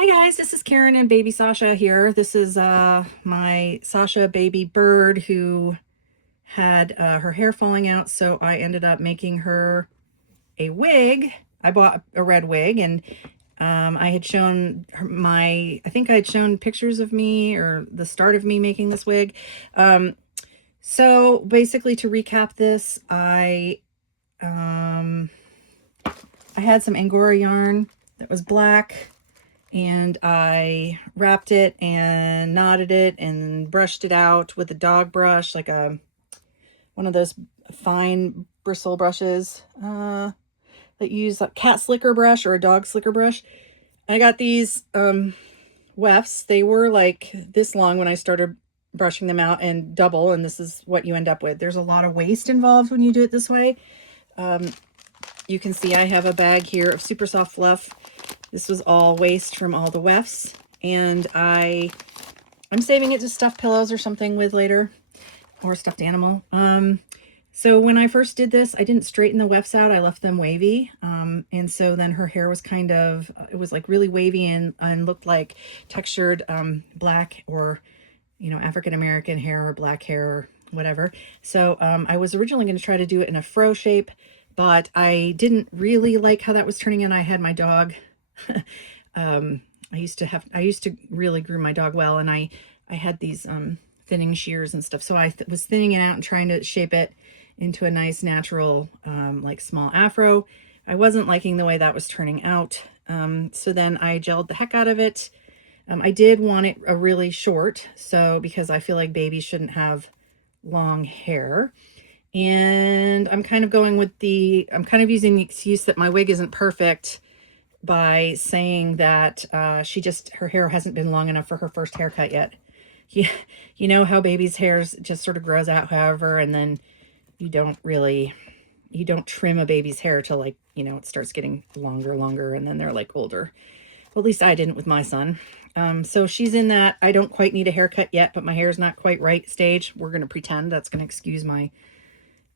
Hi guys, this is Karen and baby Sasha here. This is my Sasha baby bird who had her hair falling out, so I ended up making her a wig. I bought a red wig, and I had shown I think I had shown pictures of me or the start of me making this wig. So basically, to recap this, I had some Angora yarn that was black, and I wrapped it and knotted it and brushed it out with a dog brush, like one of those fine bristle brushes that you use, like cat slicker brush or a dog slicker brush. I got these wefts. They were like this long when I started brushing them out, and double, and this is what you end up with. There's a lot of waste involved when you do it this way. You can see I have a bag here of super soft fluff. This was all waste from all the wefts, and I'm saving it to stuff pillows or something with later, or stuffed animal. So when I first did this, I didn't straighten the wefts out. I left them wavy, and so then her hair was kind of, it was like really wavy and looked like textured black, or African American hair or black hair or whatever. So I was originally going to try to do it in a fro shape, but I didn't really like how that was turning out. I had my dog. I used to really groom my dog well, and I had these thinning shears and stuff. So I was thinning it out and trying to shape it into a nice natural like small afro. I wasn't liking the way that was turning out. So then I gelled the heck out of it. I did want it a really short, so because I feel like babies shouldn't have long hair. And I'm kind of using the excuse that my wig isn't perfect by saying that her hair hasn't been long enough for her first haircut yet. You know how babies' hairs just sort of grows out however, and then you don't trim a baby's hair till, like, it starts getting longer, and then they're like older. Well, at least I didn't with my son. So she's in that I don't quite need a haircut yet, but my hair's not quite right stage. We're going to pretend. That's going to excuse my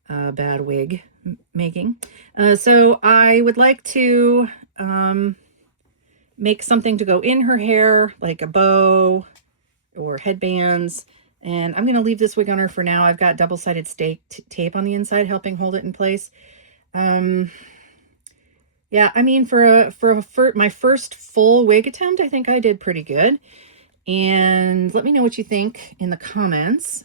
bad wig making. So I would like to make something to go in her hair, like a bow or headbands. And I'm going to leave this wig on her for now. I've got double-sided tape on the inside helping hold it in place. Yeah, I mean, for my first full wig attempt, I think I did pretty good. And let me know what you think in the comments.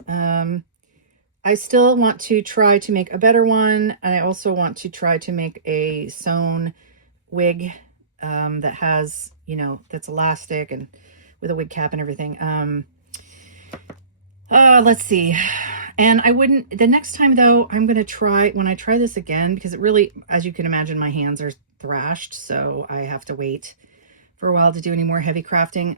I still want to try to make a better one. And I also want to try to make a sewn wig that has, that's elastic and with a wig cap and everything. Let's see. And the next time though, I'm going to try, when I try this again, because it really, as you can imagine, my hands are thrashed. So I have to wait for a while to do any more heavy crafting.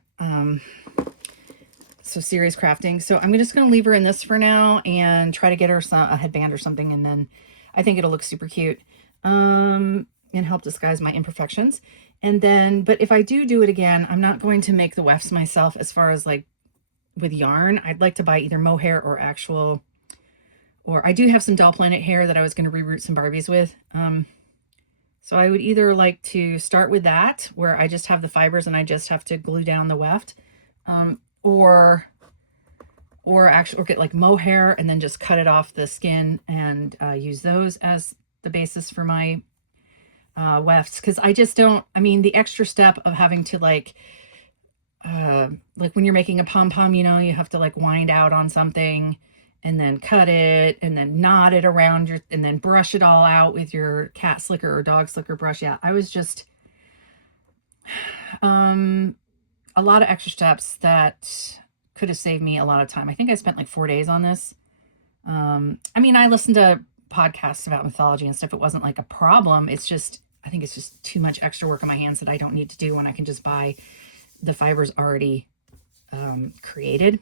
So serious crafting. So I'm just going to leave her in this for now and try to get her a headband or something. And then I think it'll look super cute and help disguise my imperfections. And then, but if I do it again, I'm not going to make the wefts myself as far as like with yarn. I'd like to buy either mohair or or I do have some Doll Planet hair that I was going to reroot some Barbies with. So I would either like to start with that, where I just have the fibers and I just have to glue down the weft, or get like mohair and then just cut it off the skin and use those as the basis for my wefts. Because I just don't, the extra step of having to like when you're making a pom-pom, you have to like wind out on something and then cut it and then knot it around and then brush it all out with your cat slicker or dog slicker brush. Yeah, I was just a lot of extra steps that could have saved me a lot of time. I think I spent like 4 days on this. I listened to podcasts about mythology and stuff. It wasn't like a problem. I think it's just too much extra work on my hands that I don't need to do when I can just buy the fibers already created.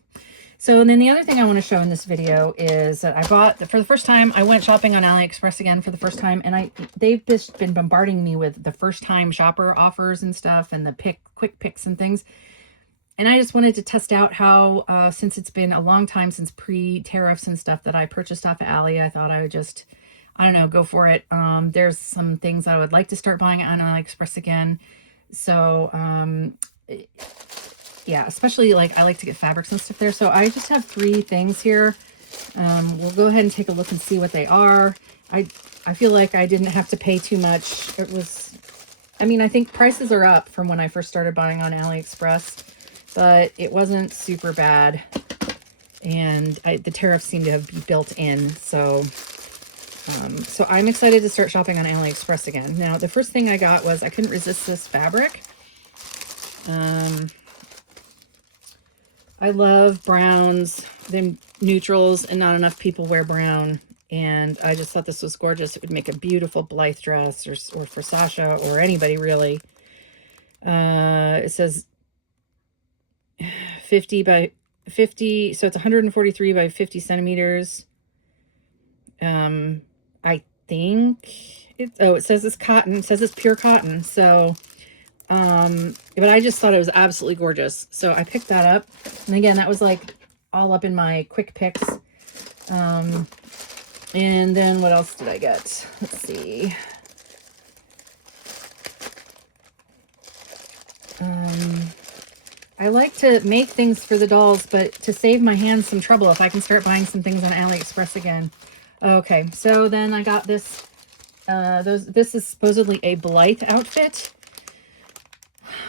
So, and then the other thing I want to show in this video is that I bought, for the first time, I went shopping on AliExpress again for the first time, and they've just been bombarding me with the first time shopper offers and stuff, and the quick picks and things. And I just wanted to test out how, since it's been a long time since pre-tariffs and stuff that I purchased off of Ali, I thought I would just, I don't know, go for it. There's some things I would like to start buying on AliExpress again. So yeah, especially like I like to get fabrics and stuff there. So I just have 3 things here. We'll go ahead and take a look and see what they are. I feel like I didn't have to pay too much. It was, I mean, I think prices are up from when I first started buying on AliExpress, but it wasn't super bad. And the tariffs seem to have been built in. So I'm excited to start shopping on AliExpress again. Now, the first thing I got was, I couldn't resist this fabric. I love browns, them neutrals, and not enough people wear brown. And I just thought this was gorgeous. It would make a beautiful Blythe dress, or for Sasha, or anybody really. It says 50 by 50, so it's 143 by 50 centimeters. I think it says it's cotton. It says it's pure cotton. So, but I just thought it was absolutely gorgeous. So I picked that up. And again, that was like all up in my quick picks. And then what else did I get? Let's see. I like to make things for the dolls, but to save my hands some trouble, if I can start buying some things on AliExpress again. Okay, so then I got this. This is supposedly a Blythe outfit.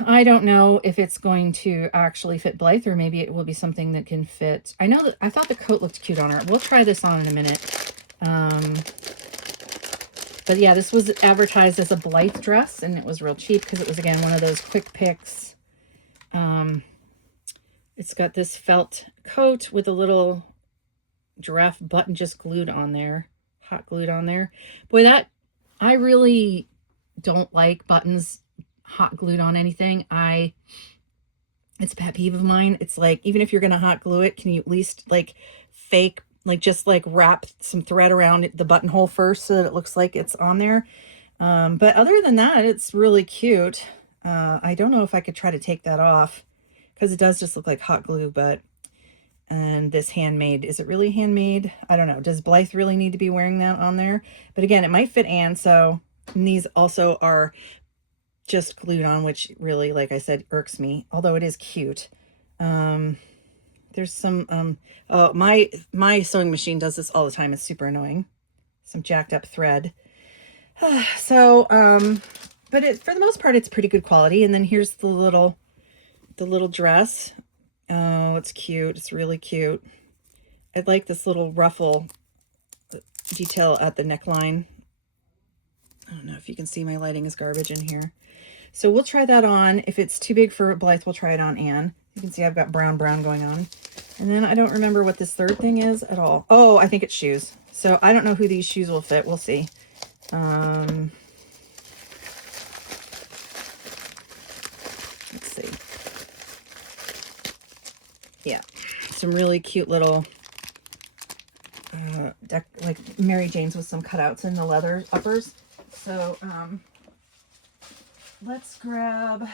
I don't know if it's going to actually fit Blythe, or maybe it will be something that can fit. I know that I thought the coat looked cute on her. We'll try this on in a minute. But yeah, this was advertised as a Blythe dress, and it was real cheap because it was, again, one of those quick picks. It's got this felt coat with a little giraffe button just glued on there, hot glued on there. Boy, I really don't like buttons hot glued on anything. It's a pet peeve of mine. It's like, even if you're gonna hot glue it, can you at least like fake, like just like wrap some thread around the buttonhole first so that it looks like it's on there. But other than that, it's really cute. I don't know if I could try to take that off, because it does just look like hot glue. But, and this handmade, is it really handmade? I don't know. Does Blythe really need to be wearing that on there? But again, it might fit Anne. So, and these also are just glued on, which really, like I said, irks me, although it is cute. There's some, oh, my sewing machine does this all the time. It's super annoying. Some jacked up thread. So, but for the most part, it's pretty good quality. And then here's the little dress. Oh, it's cute. It's really cute. I like this little ruffle detail at the neckline. I don't know if you can see, my lighting is garbage in here. So we'll try that on. If it's too big for Blythe, we'll try it on Anne. You can see I've got brown going on. And then I don't remember what this third thing is at all. Oh, I think it's shoes. So I don't know who these shoes will fit. We'll see. Let's see. Yeah, some really cute little like Mary Jane's with some cutouts in the leather uppers. So let's grab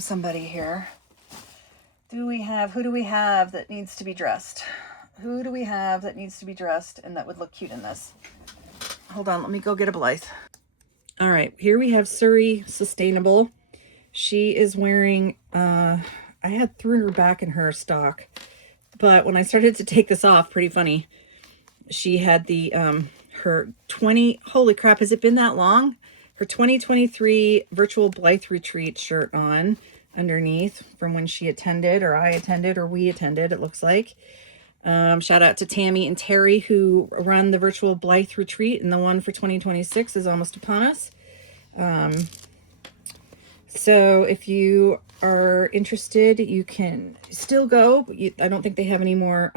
somebody here. Who do we have that needs to be dressed? Who do we have that needs to be dressed and that would look cute in this? Hold on, let me go get a Blythe. All right, here we have Surrey Sustainable. She is wearing, I had thrown her back in her stock, but when I started to take this off, pretty funny, she had the, her holy crap, has it been that long? Her 2023 virtual Blythe retreat shirt on underneath from when she attended, or I attended, or we attended, it looks like. Shout out to Tammy and Terry, who run the virtual Blythe retreat, and the one for 2026 is almost upon us. So if you are interested, you can still go. I don't think they have any more,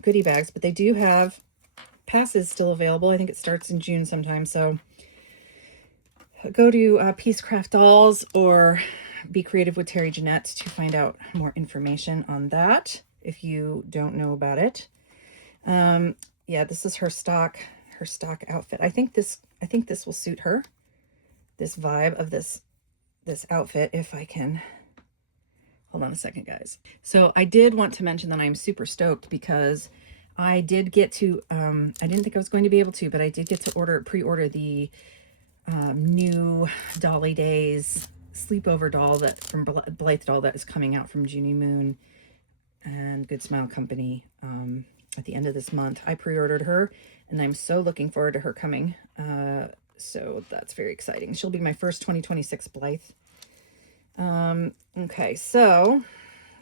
goodie bags, but they do have passes still available. I think it starts in June sometime. So go to Peacecraft Dolls or Be Creative with Terry Jeanette to find out more information on that if you don't know about it. Yeah, this is her stock outfit. I think this will suit her, this vibe of this outfit, if I can. Hold on a second, guys. So I did want to mention that I'm super stoked because I did get to, I didn't think I was going to be able to, but I did get to pre-order the new Dolly Days sleepover doll that from Blythe Doll that is coming out from Junie Moon and Good Smile Company at the end of this month. I pre-ordered her, and I'm so looking forward to her coming. So that's very exciting. She'll be my first 2026 Blythe. Okay, so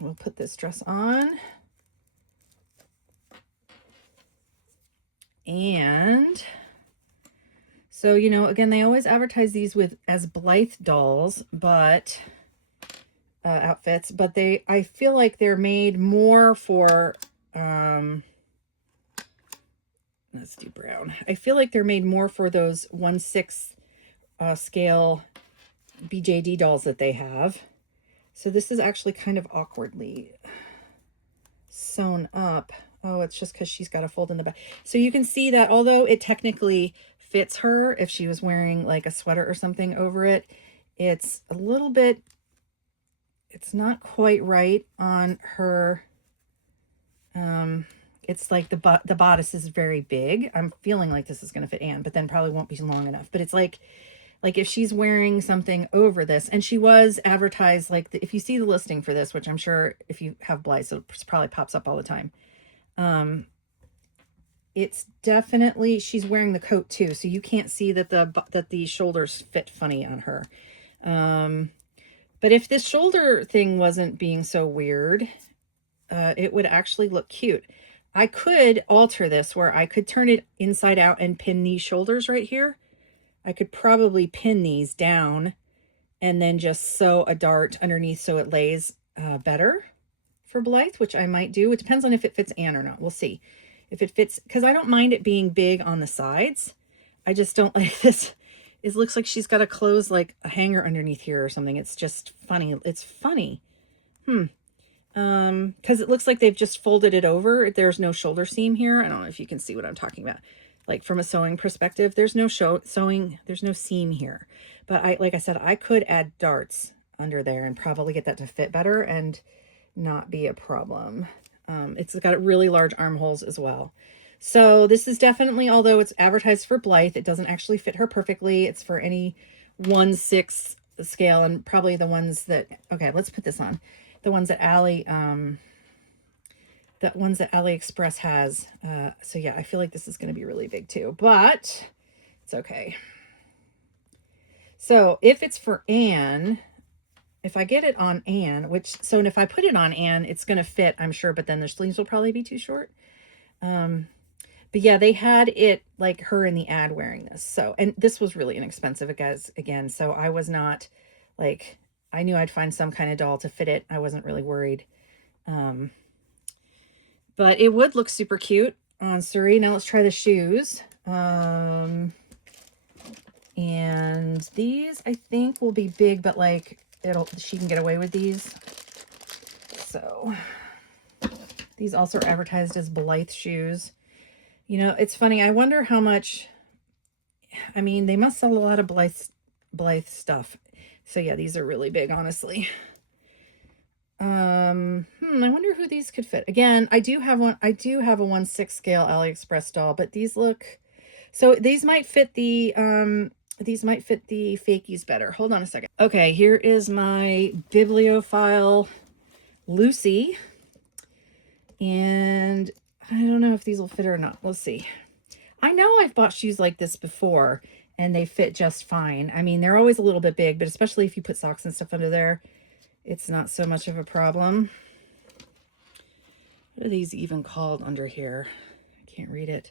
we'll put this dress on. And so, you know, again, they always advertise these as Blythe dolls, but outfits, but I feel like they're made more for, let's do brown. I feel like they're made more for those 1/6 scale BJD dolls that they have. So this is actually kind of awkwardly sewn up. Oh, it's just because she's got a fold in the back. So you can see that although it technically fits her, if she was wearing like a sweater or something over it, it's a little bit, it's not quite right on her. It's like the bodice is very big. I'm feeling like this is going to fit Anne, but then probably won't be long enough. But it's like if she's wearing something over this, and she was advertised like if you see the listing for this, which I'm sure if you have Blythe, it probably pops up all the time. It's definitely, she's wearing the coat too, so you can't see that the shoulders fit funny on her. But if this shoulder thing wasn't being so weird, it would actually look cute. I could alter this where I could turn it inside out and pin these shoulders right here. I could probably pin these down and then just sew a dart underneath so it lays better for Blythe, which I might do. It depends on if it fits Anne or not. We'll see if it fits, because I don't mind it being big on the sides. I just don't like this. It looks like she's got to close like a hanger underneath here or something. It's just funny. It's funny. Because it looks like they've just folded it over. There's no shoulder seam here. I don't know if you can see what I'm talking about. Like from a sewing perspective, there's no there's no seam here. But like I said, I could add darts under there and probably get that to fit better and not be a problem. It's got really large armholes as well. So this is definitely, although it's advertised for Blythe, it doesn't actually fit her perfectly. It's for any 1/6 scale, and probably the ones that, okay, let's put this on. The ones that AliExpress has. So yeah, I feel like this is going to be really big too, but it's okay. So if it's for Anne, if I get it on Anne, and if I put it on Anne, it's going to fit, I'm sure, but then the sleeves will probably be too short. But yeah, they had it like her in the ad wearing this. So, and this was really inexpensive, guys, again. So I was not like, I knew I'd find some kind of doll to fit it. I wasn't really worried. But it would look super cute on Suri. Now let's try the shoes. And these I think will be big, but like she can get away with these. So these also are advertised as Blythe shoes. You know, it's funny. I wonder how much, I mean, they must sell a lot of Blythe stuff. So yeah, these are really big, honestly. I wonder who these could fit. Again, I do have a 1/6 scale AliExpress doll, but these look, so these might fit the fakies better. Hold on a second. Okay, here is my bibliophile Lucy. And I don't know if these will fit or not. Let's see. I know I've bought shoes like this before and they fit just fine. I mean, they're always a little bit big, but especially if you put socks and stuff under there, it's not so much of a problem. What are these even called under here? I can't read it.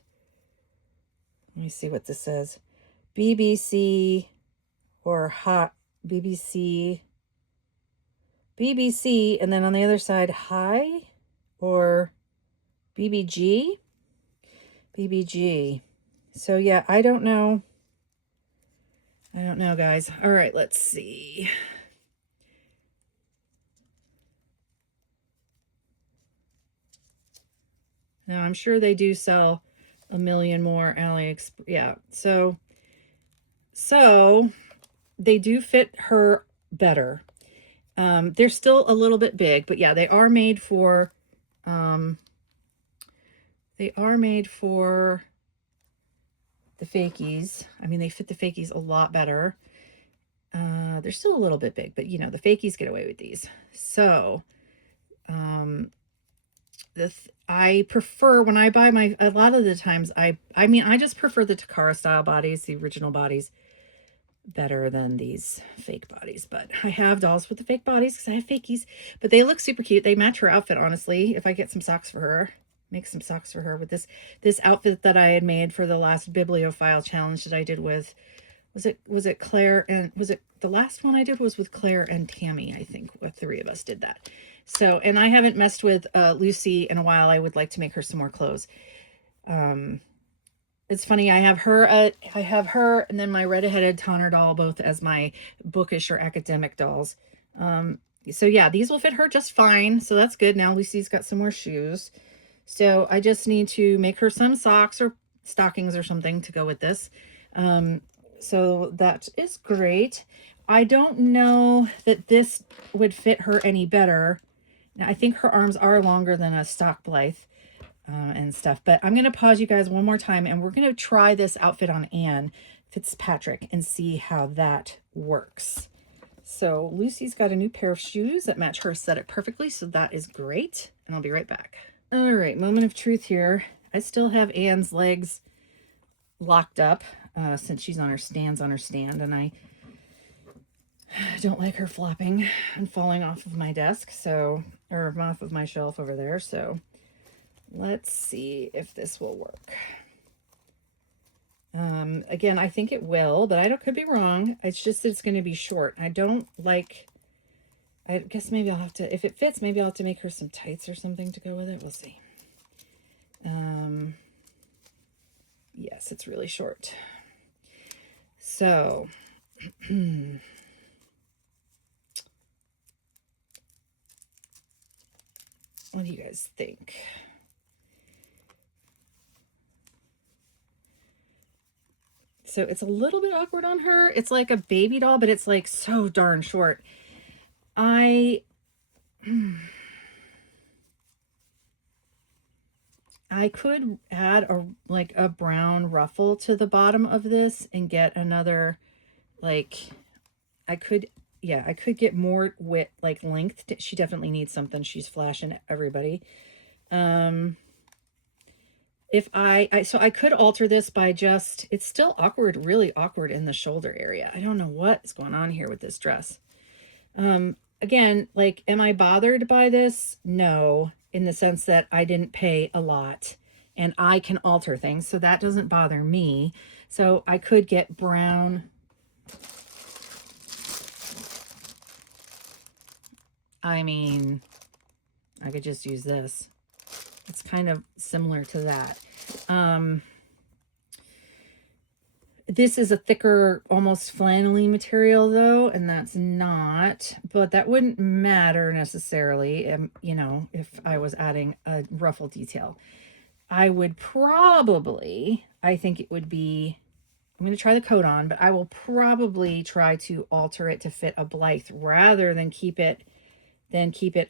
Let me see what this says. BBC or hot BBC, and then on the other side, high or BBG. So yeah, I don't know, guys. All right, let's see. Now I'm sure they do sell a million more AliExpress. Yeah, so they do fit her better. They're still a little bit big, but yeah, they are made for the fakies. I mean, they fit the fakies a lot better. They're still a little bit big, but you know, the fakies get away with these. So, I prefer when I buy a lot of the times, I mean, I just prefer the Takara style bodies, the original bodies, better than these fake bodies. But I have dolls with the fake bodies because I have fakies, but they look super cute. They match her outfit, honestly. If I get some socks for her, make some socks for her with this outfit that I had made for the last bibliophile challenge that I did with, was it Claire, and was it the last one I did was with Claire and Tammy, I think. The three of us did that. So, and I haven't messed with Lucy in a while. I would like to make her some more clothes. It's funny, I have her and then my red-headed Tonner doll both as my bookish or academic dolls. So yeah, these will fit her just fine. So that's good. Now Lucy's got some more shoes. So I just need to make her some socks or stockings or something to go with this. So that is great. I don't know that this would fit her any better. Now, I think her arms are longer than a stock Blythe and stuff. But I'm going to pause you guys one more time, and we're going to try this outfit on Anne Fitzpatrick and see how that works. So Lucy's got a new pair of shoes that match her aesthetic perfectly, so that is great. And I'll be right back. All right, moment of truth here. I still have Anne's legs locked up since she's on her stand, and I don't like her flopping and falling off of my desk, so, or off of my shelf over there. So let's see if this will work. Again, I think it will, but I could be wrong. It's just that it's going to be short. I don't like, I guess maybe I'll have to, if it fits, maybe I'll have to make her some tights or something to go with it. We'll see. Yes, it's really short. So, what do you guys think? So it's a little bit awkward on her. It's like a baby doll, but it's like so darn short. I could add a brown ruffle to the bottom of this and get another, like, I could get more width, like length. She definitely needs something. She's flashing everybody. If so I could alter this by just, it's still awkward, really awkward in the shoulder area. I don't know what's going on here with this dress. Again, like, am I bothered by this? No, in the sense that I didn't pay a lot and I can alter things, so that doesn't bother me. So I could get brown. I mean, I could just use this. It's kind of similar to that. This is a thicker, almost flannelly material though, and that's not, but that wouldn't matter necessarily, you know, if I was adding a ruffle detail. I would probably, I think it would be, I'm going to try the coat on, but I will probably try to alter it to fit a Blythe rather than keep it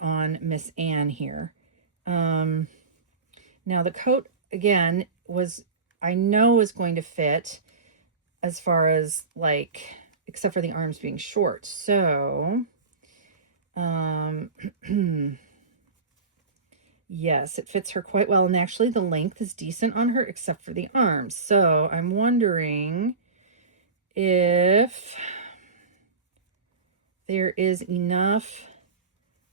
on Miss Anne here. Now the coat, again, I know is going to fit as far as, like, except for the arms being short. So, yes, it fits her quite well. And actually the length is decent on her, except for the arms. So I'm wondering if there is enough,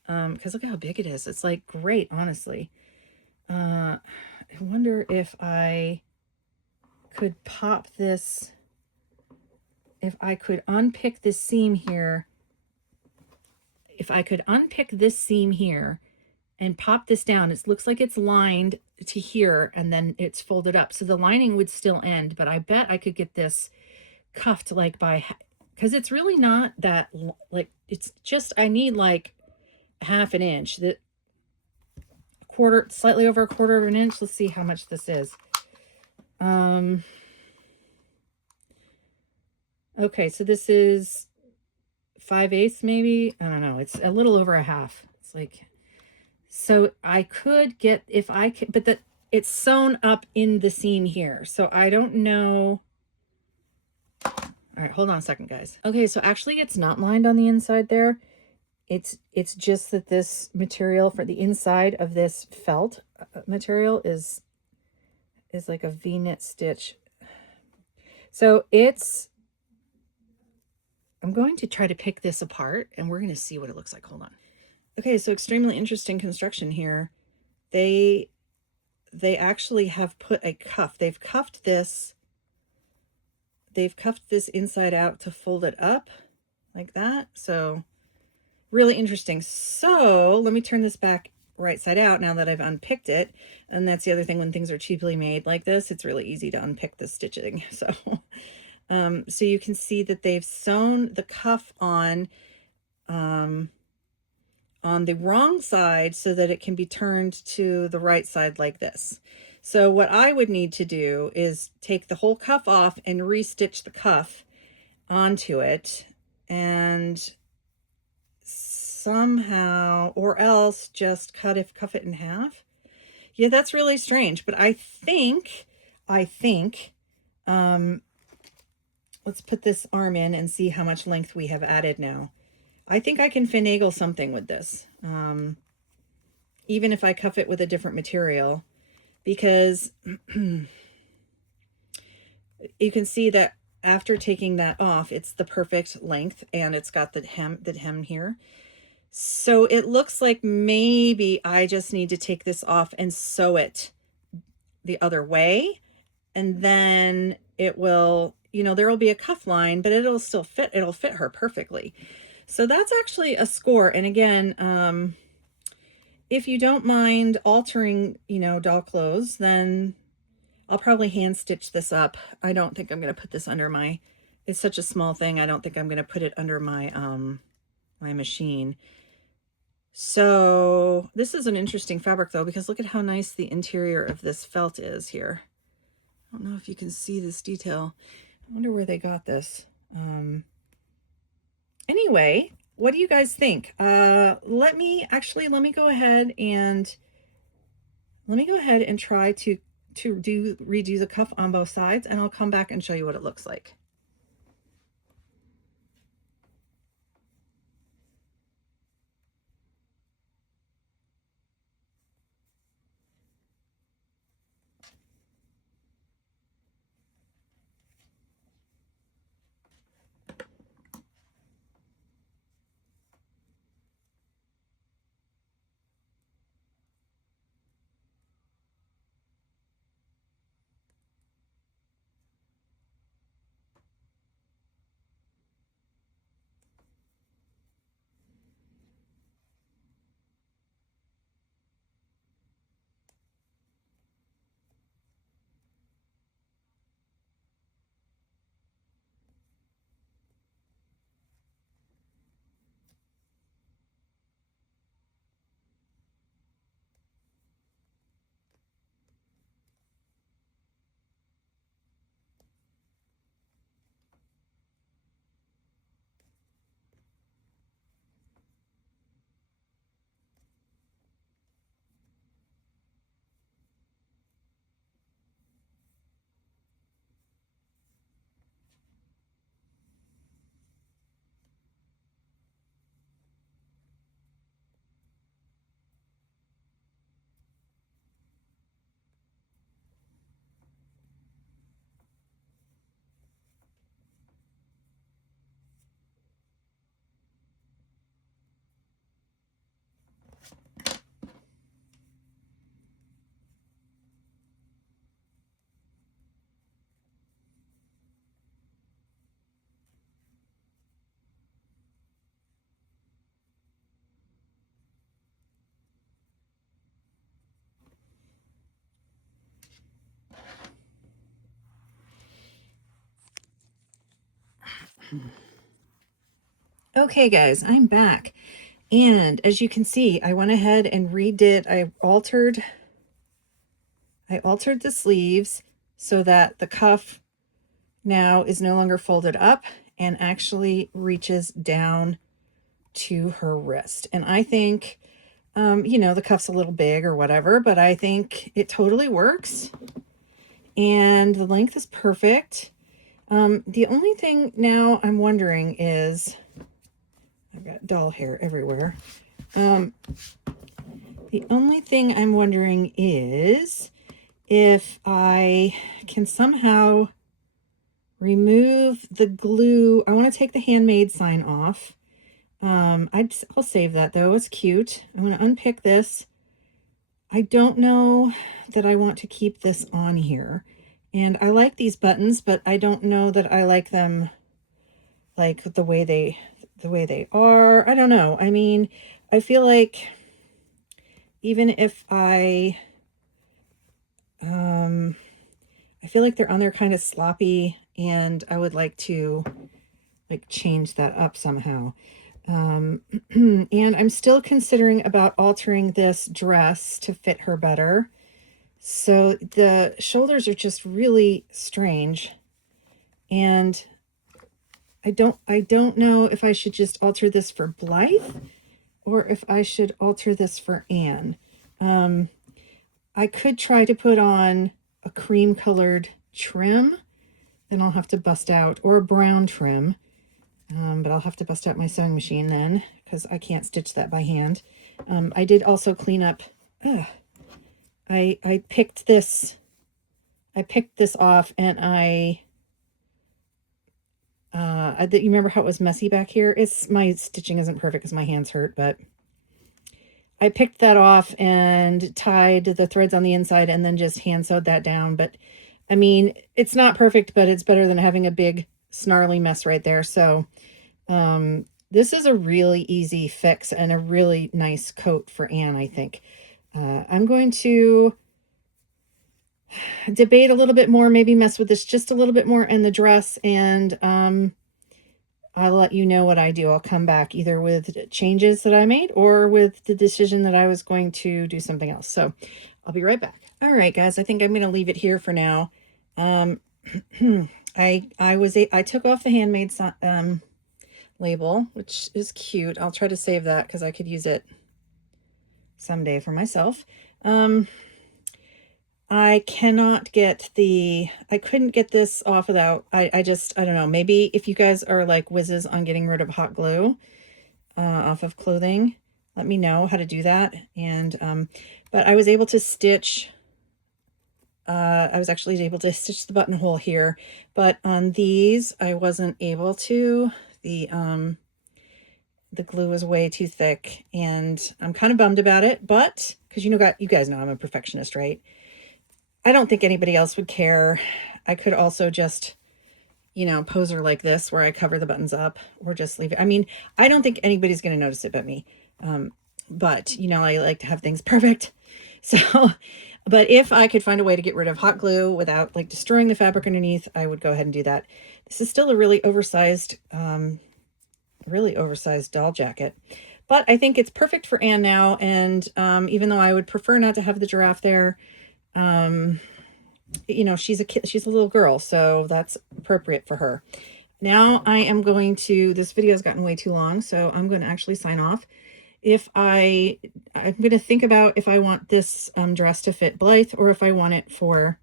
because look how big it is. It's like great, honestly. I wonder if I could pop this, if I could unpick this seam here. If I could unpick this seam here and pop this down, it looks like it's lined to here and then it's folded up. So the lining would still end, but I bet I could get this cuffed like by, because it's really not that, like, it's just, I need like half an inch. That quarter, slightly over a quarter of an inch. Let's see how much this is. Okay, so this is 5/8 maybe. I don't know. It's a little over a half. It's like, so I could get, if I could, but it's sewn up in the seam here. So I don't know. All right, hold on a second, guys. Okay, so actually it's not lined on the inside there. It's just that this material for the inside of this felt material is like a V-knit stitch. So I'm going to try to pick this apart and we're going to see what it looks like. Hold on. Okay, so extremely interesting construction here. They actually have put a cuff. They've cuffed this inside out to fold it up like that. So really interesting. So let me turn this back right side out now that I've unpicked it. And that's the other thing, when things are cheaply made like this, it's really easy to unpick the stitching. So so you can see that they've sewn the cuff on the wrong side so that it can be turned to the right side like this. So what I would need to do is take the whole cuff off and restitch the cuff onto it, and somehow, or else just cuff it in half. Yeah, that's really strange, but I think let's put this arm in and see how much length we have added now. I think I can finagle something with this, even if I cuff it with a different material, because you can see that after taking that off, it's the perfect length, and it's got the hem here. So it looks like maybe I just need to take this off and sew it the other way, and then it will, you know, there will be a cuff line, but it'll still fit. It'll fit her perfectly. So that's actually a score. And again, if you don't mind altering, you know, doll clothes, then I'll probably hand stitch this up. I don't think I'm going to put this under my, it's such a small thing. I don't think I'm going to put it under my, my machine. So this is an interesting fabric though, because look at how nice the interior of this felt is here. I don't know if you can see this detail. I wonder where they got this. Anyway, what do you guys think? Let me go ahead and try to redo the cuff on both sides, and I'll come back and show you what it looks like. Okay guys, I'm back. And as you can see, I went ahead and redid, I altered the sleeves so that the cuff now is no longer folded up and actually reaches down to her wrist. And I think You know, the cuff's a little big or whatever, but I think it totally works. And the length is perfect. The only thing now I'm wondering is, I've got doll hair everywhere. The only thing I'm wondering is if I can somehow remove the glue. I want to take the handmade sign off. I'll save that though. It's cute. I'm going to unpick this. I don't know that I want to keep this on here. And I like these buttons, but I don't know that I like them like the way they are. I don't know. I mean, I feel like even if I feel like they're on there kind of sloppy, and I would like to like change that up somehow. And I'm still considering about altering this dress to fit her better. So the shoulders are just really strange, and I don't know if I should just alter this for Blythe or if I should alter this for Anne. I could try to put on a cream colored trim, then I'll have to bust out, or a brown trim, but I'll have to bust out my sewing machine then because I can't stitch that by hand. I did also clean up. I picked this off, and you remember how it was messy back here? My stitching isn't perfect because my hands hurt, but I picked that off and tied the threads on the inside and then just hand sewed that down. But I mean, it's not perfect, but it's better than having a big snarly mess right there. So this is a really easy fix and a really nice coat for Anne, I think. I'm going to debate a little bit more, maybe mess with this just a little bit more in the dress, and I'll let you know what I do. I'll come back either with changes that I made or with the decision that I was going to do something else. So I'll be right back. All right, guys, I think I'm going to leave it here for now. I took off the handmade label, which is cute. I'll try to save that because I could use it someday for myself. I couldn't get this off without, I don't know, maybe if you guys are like whizzes on getting rid of hot glue off of clothing, let me know how to do that. And, but I was able to stitch, I was actually able to stitch the buttonhole here, but on these, I wasn't able to. The glue was way too thick, and I'm kind of bummed about it, but, because you guys know I'm a perfectionist, right? I don't think anybody else would care. I could also just, pose her like this where I cover the buttons up, or just leave it. I mean, I don't think anybody's going to notice it but me. But, I like to have things perfect. So, but if I could find a way to get rid of hot glue without like destroying the fabric underneath, I would go ahead and do that. This is still a really oversized doll jacket. But I think it's perfect for Anne now. And even though I would prefer not to have the giraffe there, she's a kid, she's a little girl, so that's appropriate for her. Now I am going to, this video has gotten way too long, so I'm going to actually sign off. I'm going to think about if I want this dress to fit Blythe or if I want it for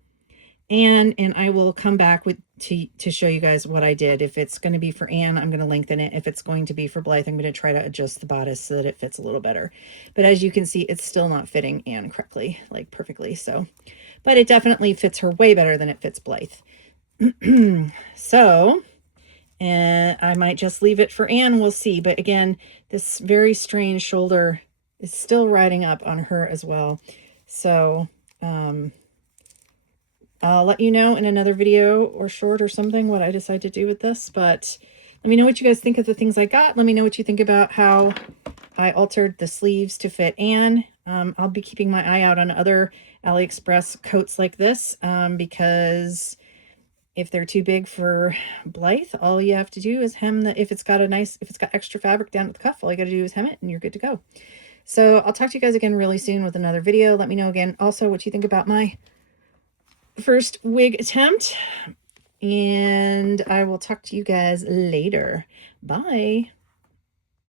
Anne, and I will come back to show you guys what I did. If it's going to be for Anne, I'm going to lengthen it. If it's going to be for Blythe, I'm going to try to adjust the bodice so that it fits a little better. But as you can see, it's still not fitting Anne correctly, like perfectly. So, but it definitely fits her way better than it fits Blythe. So, and I might just leave it for Anne. We'll see. But again, this very strange shoulder is still riding up on her as well. So, I'll let you know in another video or short or something what I decide to do with this, but let me know what you guys think of the things I got. Let me know what you think about how I altered the sleeves to fit Anne. I'll be keeping my eye out on other AliExpress coats like this because if they're too big for Blythe, all you have to do is hem if it's got extra fabric down at the cuff, all you got to do is hem it and you're good to go. So I'll talk to you guys again really soon with another video. Let me know again also what you think about my first wig attempt, and I will talk to you guys later. Bye.